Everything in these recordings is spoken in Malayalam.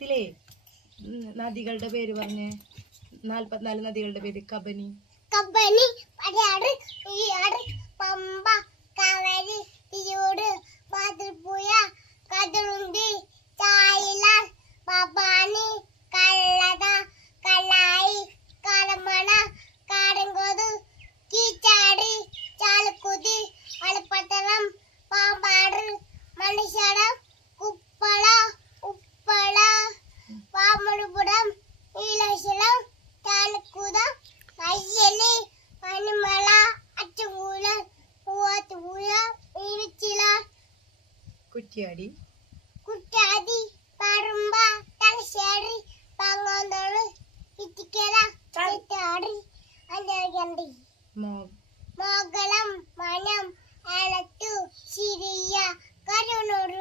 കേരളത്തിലെ നദികളുടെ പേര് പറഞ്ഞേ. 44 നദികളുടെ പേര്. കബനി, പമ്പ, കാവേരി, തിരൂർ, മാതൃപ്പുഴ, കടലുണ്ടി, ചാലിയാർ, ഭവാനി, കല്ലട, കല്ലായി, കടമണ, കാടങ്കോട്, കീച്ചാടി, ചാലക്കുടി, അലപ്പത്തളം, പാമ്പാട്, മണിശാലം, കുപ്പള, ഉപ്പള, പാമടുപുരം, നീലേശ്വരം, ചാലക്കുടം, കയ്യലി, പനിമല, അച്ചുകൂല, പൂവാറ്റുപുഴ, ഇരിച്ചില, കുറ്റ്യാടി, പറമ്പ, തലശ്ശേരി, പാങ്ങോന്തോട്, ഇത്തിക്കര, ചേറ്റാടി, അഞ്ചരക്കണ്ടി, മോഗളം, മനം, ഏലത്തു, സിരിയ, കരുണൂർ.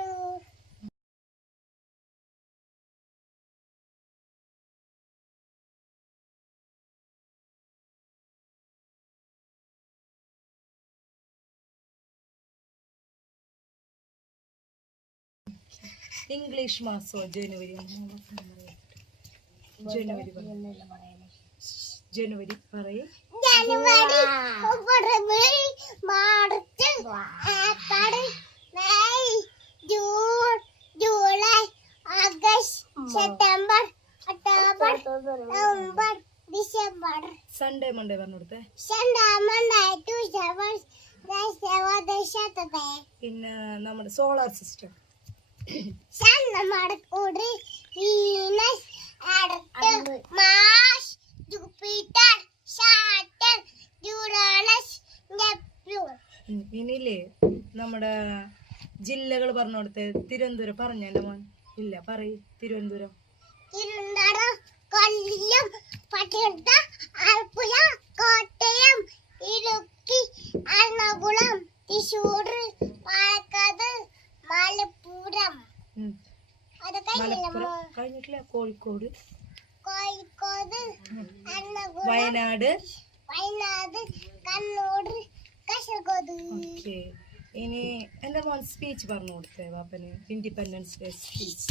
ഇംഗ്ലീഷ് മാസോ ജനുവരി. ജനുവരി ജനുവരി പറയേ. January, February, March, April, May, June, July, August, September, October, November, December. Sunday Monday പറഞ്ഞു കൊടുത്തേ. Sunday, Monday, Tuesday, Wednesday, Saturday. പിന്നെ നമ്മുടെ സോളാർ സിസ്റ്റം. ചന്ദ്രമടക്കൂട്, Venus, Earth, Mars, Jupiter, Saturn, Uranus, Neptune. ഇനിയില്ലേ നമ്മുടെ ജില്ലകൾ പറഞ്ഞു കൊടുത്തേ. തിരുവനന്തപുരം പറഞ്ഞല്ലേ മോൻ? ഇല്ല പറയ്. തിരുവനന്തപുരം. തിരുവനന്തപുരം, കൊല്ലം, പത്തനംതിട്ട, ആലപ്പുഴ, കോട്ടയം, ഇടുക്കി, എറണാകുളം, തൃശ്ശൂർ, പാലക്കാട്, മലപ്പുറം. കഴിഞ്ഞിട്ടില്ല. കോഴിക്കോട്, എറണാകുളം, വയനാട്, കണ്ണൂർ, കാസർഗോഡ്. ഓക്കെ. ഇനി എന്റെ മോൻ സ്പീച്ച് പറഞ്ഞു കൊടുത്തേ ബാപ്പന്. Independence Day speech.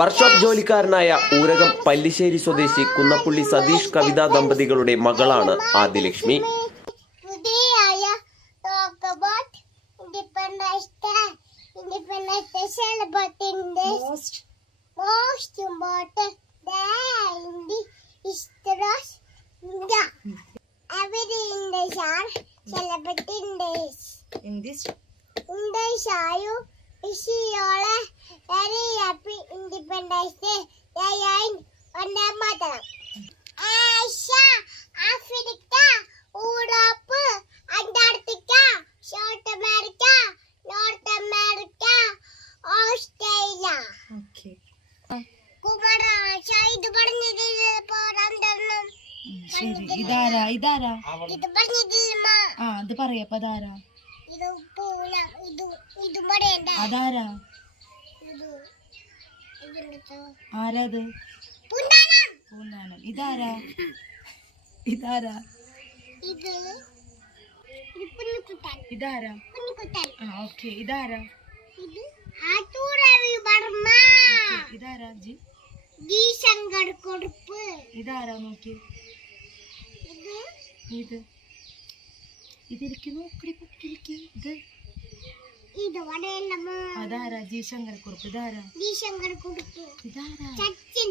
വർക്ക്ഷോപ്പ് ജോലിക്കാരനായ ഊരകം പല്ലിശ്ശേരി സ്വദേശി കുന്നപ്പുള്ളി സതീഷ് കവിത ദമ്പതികളുടെ മകളാണ് Adilakshmi. Most important day in the history of India. Every Indian are celebrating days. In this Indians are you wish you all a very happy Independence Day. Jai Vande Mataram. Asia, Africa, Europe, Antarctica, South America, North America, Australia. Okay. ശരി. ഇതാരാ? ഇതാരാ? ആ അത് പറയാ. അതാരാ? അതാരാ? ആരാത്? പൂന്താനം. ഇതാരാ? ഇതാരാ? ഇതാരാ? ആ ഓക്കെ. ഇതാരാ? ഇതാരാ? ജി ശങ്കർ കുറുപ്പ്. ഇതാരാ? നോക്കി. ഇത് ഇതിലേക്ക് നോക്കി. ഇത് അതാരാ? ജി ശങ്കർ കുറുപ്പ്. ഇതാരാ? ജി ശങ്കർ കുറുപ്പ്. ഇതാരാ? സച്ചിൻ.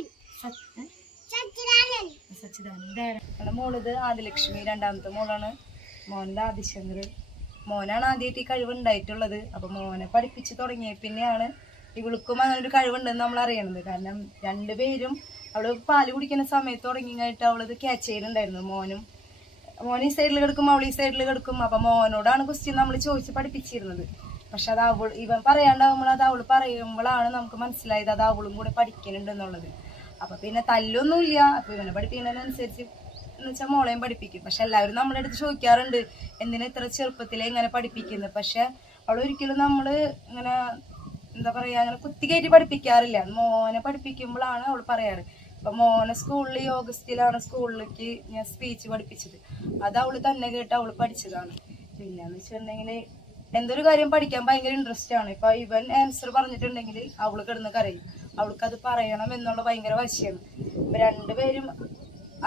സച്ചിദാനന്ദൻ. ഇതാരാ? മോളിത് ആദിലക്ഷ്മി. രണ്ടാമത്തെ മോളാണ്. മോൻ്റെ ആദിശങ്കർ. മോനാണ് ആദ്യമായിട്ട് ഈ കഴിവുണ്ടായിട്ടുള്ളത്. അപ്പൊ മോനെ പഠിപ്പിച്ച് തുടങ്ങിയ പിന്നെയാണ് ഇവൾക്കും അങ്ങനെ ഒരു കഴിവുണ്ടെന്ന് നമ്മൾ അറിയണത്. കാരണം രണ്ടുപേരും അവള് പാല് കുടിക്കുന്ന സമയത്ത് തുടങ്ങിയിട്ട് അവളത് ക്യാച്ച് ചെയ്യുന്നുണ്ടായിരുന്നു. മോൻ ഈ സൈഡിൽ കിടക്കും, അവൾ ഈ സൈഡിൽ കിടക്കും. അപ്പൊ മോനോടാണ് ക്വസ്റ്റ്യൻ നമ്മൾ ചോദിച്ച് പഠിപ്പിച്ചിരുന്നത്. പക്ഷെ അത് ഇവൻ പറയാണ്ടാവുമ്പോൾ അത് അവള് പറയുമ്പോഴാണ് നമുക്ക് മനസ്സിലായത് അത് അവളും കൂടെ പഠിക്കുന്നുണ്ട് എന്നുള്ളത്. അപ്പൊ പിന്നെ തല്ലൊന്നുമില്ല. അപ്പൊ ഇവനെ പഠിപ്പിക്കുന്നതിനനുസരിച്ച് എന്ന് വെച്ചാൽ മോളെയും പഠിപ്പിക്കും. പക്ഷെ എല്ലാവരും നമ്മുടെ അടുത്ത് ചോദിക്കാറുണ്ട് എന്തിനാ ഇത്ര ചെറുപ്പത്തിലേ ഇങ്ങനെ പഠിപ്പിക്കുന്നത്. പക്ഷെ അവൾ ഒരിക്കലും നമ്മള് ഇങ്ങനെ എന്താ പറയാ അങ്ങനെ കുത്തിക്കയറ്റി പഠിപ്പിക്കാറില്ല. മോനെ പഠിപ്പിക്കുമ്പോഴാണ് അവൾ പറയാറ്. അപ്പൊ മോനെ സ്കൂളിൽ ഓഗസ്റ്റിലാണ് സ്കൂളിലേക്ക് ഞാൻ സ്പീച്ച് പഠിപ്പിച്ചത്. അത് അവള് തന്നെ കേട്ട് അവള് പഠിച്ചതാണ്. പിന്നെന്ന് വെച്ചിട്ടുണ്ടെങ്കിൽ എന്തൊരു കാര്യം പഠിക്കാൻ ഭയങ്കര ഇൻട്രസ്റ്റ് ആണ്. ഇപ്പൊ ഇവൻ ആൻസർ പറഞ്ഞിട്ടുണ്ടെങ്കിൽ അവള് കിടന്ന് കരയും, അവൾക്ക് അത് പറയണം എന്നുള്ള ഭയങ്കര വാശിയാണ്. ഇപ്പൊ രണ്ടുപേരും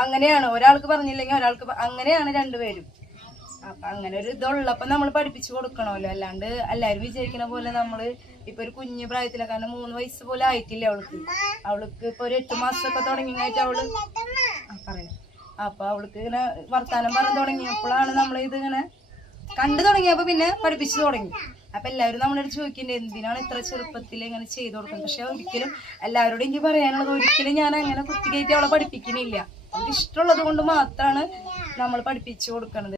അങ്ങനെയാണ്, ഒരാൾക്ക് പറഞ്ഞില്ലെങ്കിൽ ഒരാൾക്ക് അങ്ങനെയാണ് രണ്ടുപേരും. അപ്പൊ അങ്ങനെ ഒരു ഇതുള്ളപ്പോ നമ്മൾ പഠിപ്പിച്ചു കൊടുക്കണമല്ലോ, അല്ലാണ്ട് എല്ലാരും വിചാരിക്കുന്ന പോലെ നമ്മള് ഇപ്പൊ ഒരു കുഞ്ഞു പ്രായത്തിലെ, കാരണം 3 വയസ്സ് പോലും ആയിട്ടില്ല അവൾക്ക് ഇപ്പൊ ഒരു 8 മാസമൊക്കെ തുടങ്ങിയായിട്ട് അവള് പറയാം. അപ്പൊ അവൾക്ക് ഇങ്ങനെ വർത്താനം പറഞ്ഞു തുടങ്ങിയപ്പോഴാണ് നമ്മൾ ഇത് ഇങ്ങനെ കണ്ടു തുടങ്ങിയപ്പോ പിന്നെ പഠിപ്പിച്ചു തുടങ്ങി. അപ്പൊ എല്ലാവരും നമ്മളോട് ചോദിക്കണ്ടേ എന്തിനാണ് ഇത്ര ചെറുപ്പത്തിൽ ഇങ്ങനെ ചെയ്തു കൊടുക്കുന്നത്. പക്ഷെ ഒരിക്കലും എല്ലാവരോടും എനിക്ക് പറയാനുള്ളത്, ഒരിക്കലും ഞാൻ അങ്ങനെ കുത്തിക്കയറ്റി അവളെ പഠിപ്പിക്കുന്നില്ല. അവൾക്ക് ഇഷ്ടമുള്ളത് കൊണ്ട് മാത്രമാണ് നമ്മൾ പഠിപ്പിച്ചു കൊടുക്കണത്.